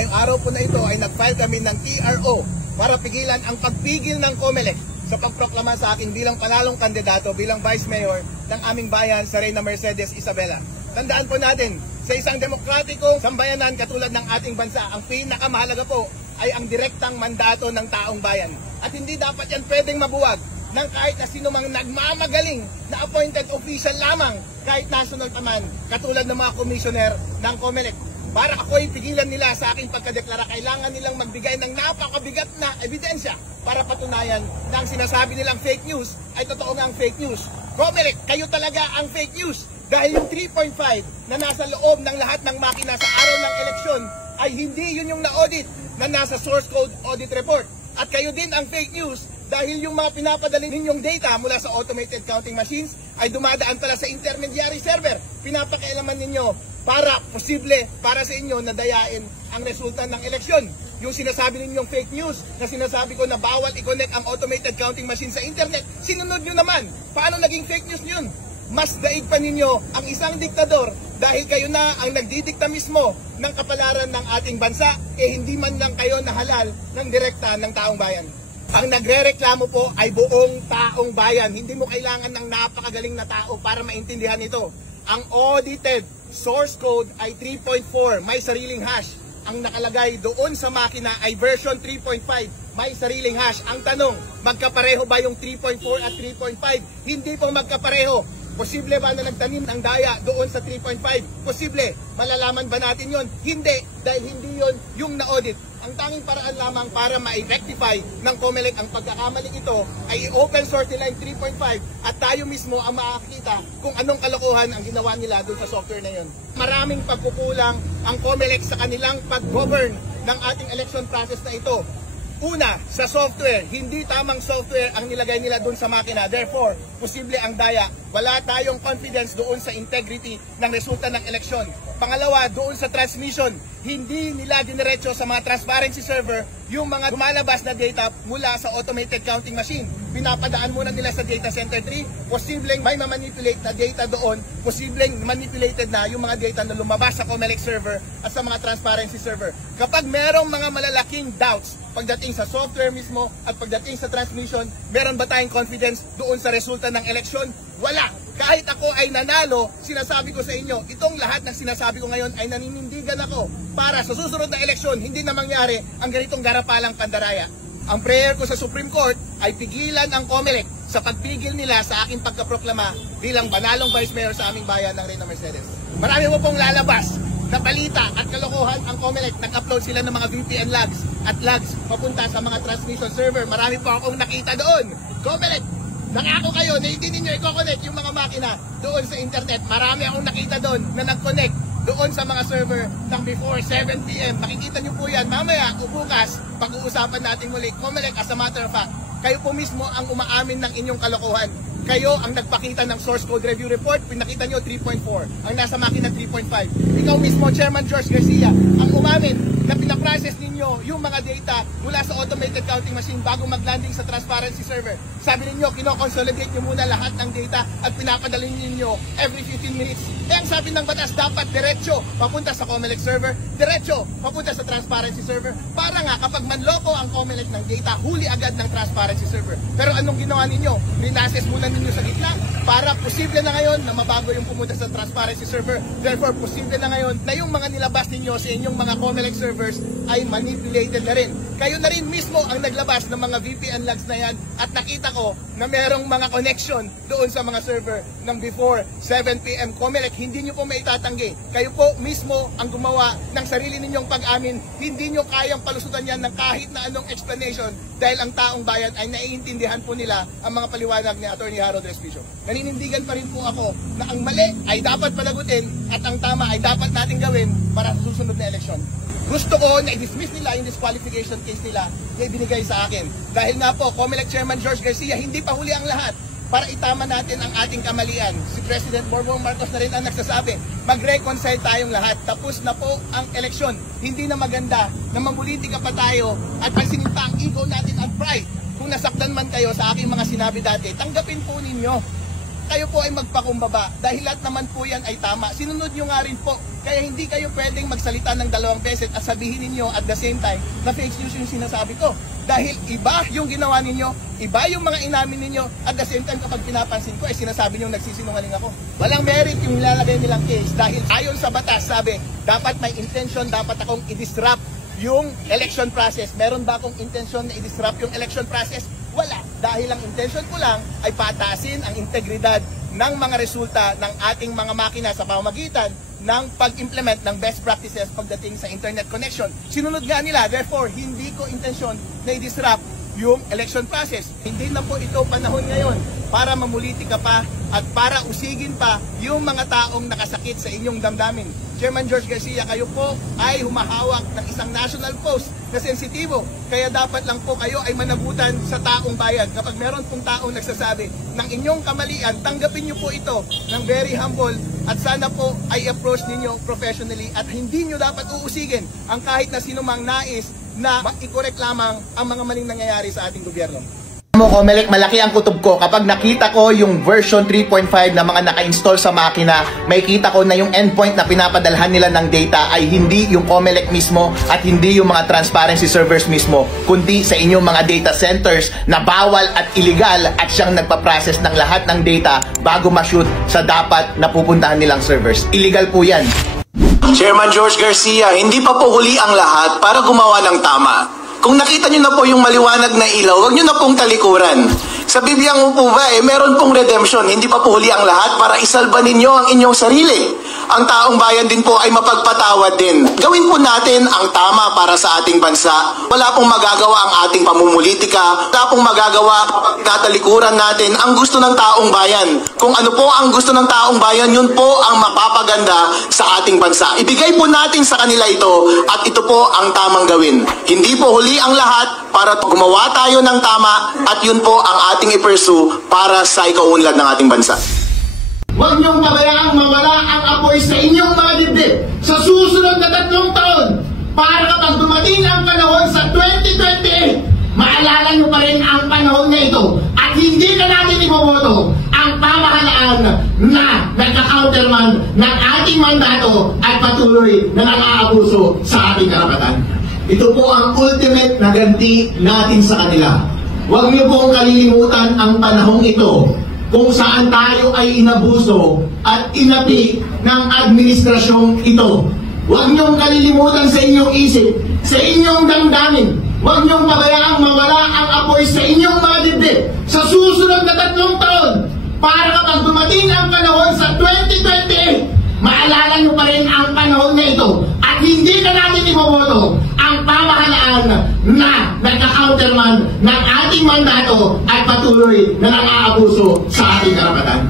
ngayong araw po na ito ay nag-file kami ng TRO para pigilan ang pagpigil ng COMELEC sa pagproklama sa akin bilang panalong kandidato bilang Vice Mayor ng aming bayan sa Reyna Mercedes Isabela. Tandaan po natin, sa isang demokratikong sambayanan katulad ng ating bansa, ang pinakamahalaga po ay ang direktang mandato ng taong bayan. At hindi dapat yan pwedeng mabuwag ng kahit na sino mang nagmamagaling na appointed official lamang, kahit national pa man, katulad ng mga commissioner ng COMELEC. Para ako'y pigilan nila sa aking pagkadeklara, kailangan nilang magbigay ng napakabigat na ebidensya para patunayan na ang sinasabi nilang fake news ay totoo ngang fake news. COMELEC, kayo talaga ang fake news dahil yung 3.5 na nasa loob ng lahat ng makina sa araw ng eleksyon ay hindi yun yung na-audit na nasa source code audit report. At kayo din ang fake news dahil yung mga pinapadali ninyong data mula sa automated counting machines ay dumadaan pala sa intermediary server. Pinapakialaman ninyo para posible para sa inyo na dayain ang resulta ng eleksyon. Yung sinasabi ninyong fake news na sinasabi ko na bawal i-connect ang automated counting machine sa internet, sinunod nyo naman. Paano naging fake news yun? Mas daig pa ninyo ang isang diktador dahil kayo na ang nagdidikta mismo ng kapalaran ng ating bansa, hindi man lang kayo nahalal ng direkta ng taong bayan. Ang nagrereklamo po ay buong taong bayan. Hindi mo kailangan ng napakagaling na tao para maintindihan ito. Ang audited source code ay 3.4, may sariling hash. Ang nakalagay doon sa makina ay version 3.5, may sariling hash. Ang tanong, magkapareho ba yung 3.4 at 3.5? Hindi po magkapareho. Posible ba na nagtanim ng daya doon sa 3.5? Posible. Malalaman ba natin yon? Hindi, dahil hindi yon yung na-audit. Ang tanging paraan lamang para ma-rectify ng COMELEC ang pagkakamaling ito ay i-open source nila yung 3.5 at tayo mismo ang makakita kung anong kalokohan ang ginawa nila doon sa software na yon. Maraming pagkukulang ang COMELEC sa kanilang pag-govern ng ating election process na ito. Una, sa software, hindi tamang software ang nilagay nila doon sa makina. Therefore, posible ang daya. Wala tayong confidence doon sa integrity ng resulta ng eleksyon. Pangalawa, doon sa transmission, hindi nila diniretso sa mga transparency server yung mga lumalabas na data mula sa automated counting machine. Pinapadaan muna nila sa data center 3, posibleng may ma-manipulate na data doon, posibleng manipulated na yung mga data na lumabas sa COMELEC server at sa mga transparency server. Kapag merong mga malalaking doubts pagdating sa software mismo at pagdating sa transmission, meron ba tayong confidence doon sa resulta ng eleksyon? Wala! Kahit ako ay nanalo, sinasabi ko sa inyo, itong lahat ng sinasabi ko ngayon ay naninindigan ako para sa susunod na eleksyon, hindi na mangyari ang ganitong garapalang pandaraya. Ang prayer ko sa Supreme Court ay pigilan ang COMELEC sa pagpigil nila sa aking pagkaproklama bilang banalong Vice Mayor sa aming bayan ng Reyna Mercedes. Marami mo pong lalabas na balita at kalokohan ang COMELEC. Nag-upload sila ng mga VPN logs at logs papunta sa mga transmission server. Marami po akong nakita doon. COMELEC, nangako kayo na hindi ninyo i-connect yung mga makina doon sa internet. Marami akong nakita doon na nag-connect doon sa mga server ng before 7 PM. Makikita nyo po yan mamaya o bukas pag-uusapan natin muli. COMELEC, as a matter of fact, kayo po mismo ang umaamin ng inyong kalokohan. Kayo ang nagpakita ng source code review report, pinakita nyo 3.4, ang nasa makina 3.5. Ikaw mismo, Chairman George Garcia, ang umamin na pinaprocess ninyo yung mga data mula sa automated counting machine bago mag-landing sa transparency server. Sabi ninyo, kino-consolidate nyo muna lahat ng data at pinapadala ninyo every 15 minutes. Kaya ang sabi ng batas, dapat diretso papunta sa COMELEC server, diretso papunta sa transparency server, para nga kapag manloko ang COMELEC ng data, huli agad ng transparency server. Pero anong ginawa ninyo? Rinases muna ninyo sa gitna para posible na ngayon na mabago yung pumunta sa transparency server. Therefore, posible na ngayon na yung mga nilabas ninyo sa inyong mga COMELEC servers ay manipulated na rin. Kayo na rin mismo ang naglabas ng mga VPN logs na yan at nakita ko na merong mga connection doon sa mga server ng before 7 PM. COMELEC, hindi nyo po maitatanggi. Kayo po mismo ang gumawa ng sarili ninyong pag-amin. Hindi nyo kayang palusutan yan ng kahit na anong explanation dahil ang taong bayan ay naiintindihan po nila ang mga paliwanag ni Atty. Harold Respicio. Naninindigan pa rin po ako na ang mali ay dapat panagutin at ang tama ay dapat natin gawin para sa susunod na eleksyon. Gusto ko na i-dismiss nila yung disqualification case nila na ibinigay sa akin. Dahil nga po, COMELEC Chairman George Garcia, hindi pa huli ang lahat para itama natin ang ating kamalian. Si President Bongbong Marcos na rin ang nagsasabi, mag-reconcile tayong lahat. Tapos na po ang eleksyon. Hindi na maganda na mambulitika pa tayo at pansinin pa ang ego natin at pride. Kung nasaktan man kayo sa aking mga sinabi dati, tanggapin po ninyo. kayo po ay magpakumbaba dahil lahat naman po yan ay tama. Sinunod nyo nga rin po. Kaya hindi kayo pwedeng magsalita ng 2 beses at sabihin ninyo at the same time na fake news yung sinasabi ko. Dahil iba yung ginawa ninyo, iba yung mga inamin ninyo, at the same time kapag pinapansin ko ay sinasabi nyo nagsisinungaling ako. Walang merit yung nilalagay nilang case dahil ayon sa batas sabi, dapat may intention, dapat akong i-disrupt yung election process. Meron ba akong intention na i-disrupt yung election process? Wala. Dahil ang intention ko lang ay patasin ang integridad ng mga resulta ng ating mga makina sa pamamagitan ng pag-implement ng best practices pagdating sa internet connection. Sinunod nga nila, therefore, hindi ko intensyon na i-disrupt yung election process. Hindi na po ito panahon ngayon para mamulitika pa at para usigin pa yung mga taong nakasakit sa inyong damdamin. Chairman George Garcia, kayo po ay humahawak ng isang national post na sensitibo. Kaya dapat lang po kayo ay managutan sa taong bayan. Kapag meron pong taong nagsasabi ng inyong kamalian, tanggapin nyo po ito ng very humble at sana po ay approach ninyo professionally at hindi nyo dapat uusigin ang kahit na sinumang nais na i-correct lamang ang mga maling nangyayari sa ating gobyerno. Comelec, malaki ang kutob ko kapag nakita ko yung version 3.5 na mga naka-install sa makina, may kita ko na yung endpoint na pinapadalhan nila ng data ay hindi yung Comelec mismo at hindi yung mga transparency servers mismo, kundi sa inyong mga data centers na bawal at illegal at siyang nagpa-process ng lahat ng data bago ma-shoot sa dapat na pupuntahan nilang servers. Illegal po yan. Chairman George Garcia, hindi pa po huli ang lahat para gumawa ng tama. Kung nakita nyo na po yung maliwanag na ilaw, huwag nyo na pong talikuran. Sa Biblia mo po ba, meron pong redemption. Hindi pa po huli ang lahat para isalba ninyo ang inyong sarili. Ang taong bayan din po ay mapagpatawad din. Gawin po natin ang tama para sa ating bansa. Wala pong magagawa ang ating pamumulitika. Wala pong magagawa kapag tatalikuran natin ang gusto ng taong bayan. Kung ano po ang gusto ng taong bayan, yun po ang mapapaganda sa ating bansa. Ibigay po natin sa kanila ito at ito po ang tamang gawin. Hindi po huli ang lahat para gumawa tayo ng tama at yun po ang ating i-pursue para sa ikaunlad ng ating bansa. Huwag niyong pabayaang mawala ang apoy sa inyong mga dibdib sa susunod na 3 taon para kapag dumating ang panahon sa 2028, maalala niyo pa rin ang panahon na ito at hindi na natin iboboto ang pamahalaan na nagka-counterman ng ating mandato at patuloy na nang-aabuso sa ating karapatan. Ito po ang ultimate na ganti natin sa kanila. Huwag niyo pong kalilimutan ang panahong ito kung saan tayo ay inabuso at inapi ng administrasyong ito. Huwag niyong kalilimutan sa inyong isip, sa inyong damdamin. Huwag niyong pabayaang mawala ang apoy sa inyong mga dibdib sa susunod na 3 taon para kapag dumating ang panahon sa 2028, maalala niyo pa rin ang panahon na ito at hindi na natin iboboto ang pamahalaan na nagka-counterman ng ating mandato at patuloy na nang-aabuso sa ating karapatan.